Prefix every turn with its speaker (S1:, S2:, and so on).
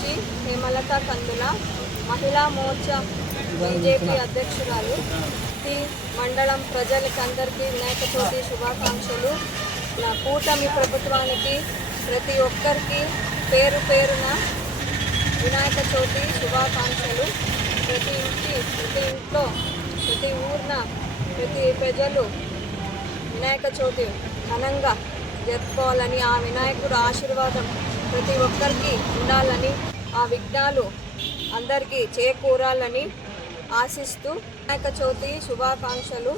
S1: G Hemalatha కందుల మహిళా Morcha BJP అధ్యక్షురాలు. ఈ మండలం ప్రజలకందరికీ వినాయక చవితి శుభాకాంక్షలు. నా కూటమి ప్రభుత్వానికి ప్రతి ఒక్కరికి పేరు పేరున వినాయక చవితి శుభాకాంక్షలు. ప్రతి ఇంటి ప్రతి ఇంట్లో ప్రతి ఊరిన ప్రతి ప్రజలు వినాయక చవితి ఘనంగా జరుపుకోవాలని ఆ వినాయకుడు ఆశీర్వాదం ప్రతి ఒక్కరికి ఉండాలని ఆ విఘ్నాలు అందరికీ చేకూరాలని ఆశిస్తూ వినాయక చవితి శుభాకాంక్షలు.